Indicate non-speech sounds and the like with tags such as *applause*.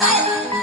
Bye. *laughs*